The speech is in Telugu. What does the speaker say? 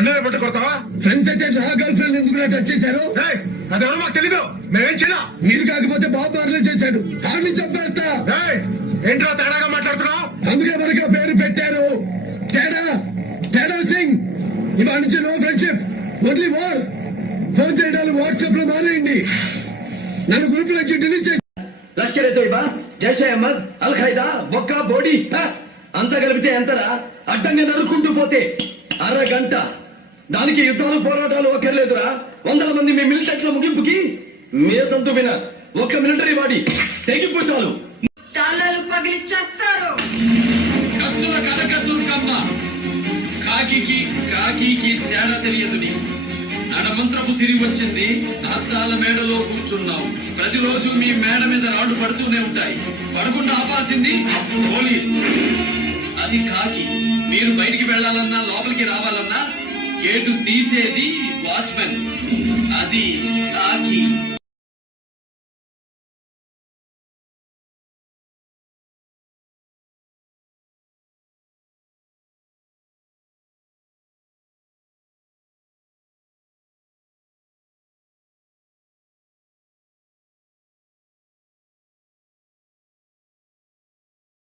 బండిలో పెట్టి కొడతావా? ఫ్రెండ్స్ అయితే నా గర్ల్ ఫ్రెండ్ ఎందుకు టచ్ చేశారు? అదెవరో మాకు తెలీదు, మేమేం చేయాలి? మీరు కాకపోతే బాబు అర్లే చేశాడు, ఆడిని చంపేస్తా. ఏంట్రా తేడాగా మాట్లాడుతున్నావు? అందుకే మనకి ఆ పేరు పెట్టారు, తేడా. తేడా సింగ్. ఇవాళ నుంచి no friendship, only war. Phone చేయడాలు వాట్సాప్ లో మానేయండి. నన్ను గ్రూప్ నుంచి డిలీట్ చేసి లష్కర్ ఏ తోయిబా, జైషే అహ్మద్, అల్ ఖైదా, బొక్క బోడీ అంతా కలిపితే ఎంతరా? అడ్డంగా నరుక్కుంటూ పోతే అరగంట. దానికి యుద్ధాలు పోరాటాలు ఒక్కర్లేదురా. 100 మంది మీ మిలిటెంట్ల ముగింపుకి మేసంతు విన ఒక్క మిలిటరీ వాడి తెగింపు చాలు. తాళాలు పగిలిచ్చేస్తారు. కత్తుల కనకదుర్గమ్మ, కాకి తేడా తెలియదుని నడమంత్రపు సిరి వచ్చింది. అద్దాల మేడలో కూర్చున్నాం. ప్రతిరోజు మీ మేడ మీద రాళ్లు పడుతూనే ఉంటాయి. పడకుండా ఆపాల్సింది పోలీస్. అది కాకి. మీరు బయటికి వెళ్లాలన్నా లోపలికి రావాలన్నా గేటు తీసేది వాచ్మెన్. అది కాకి.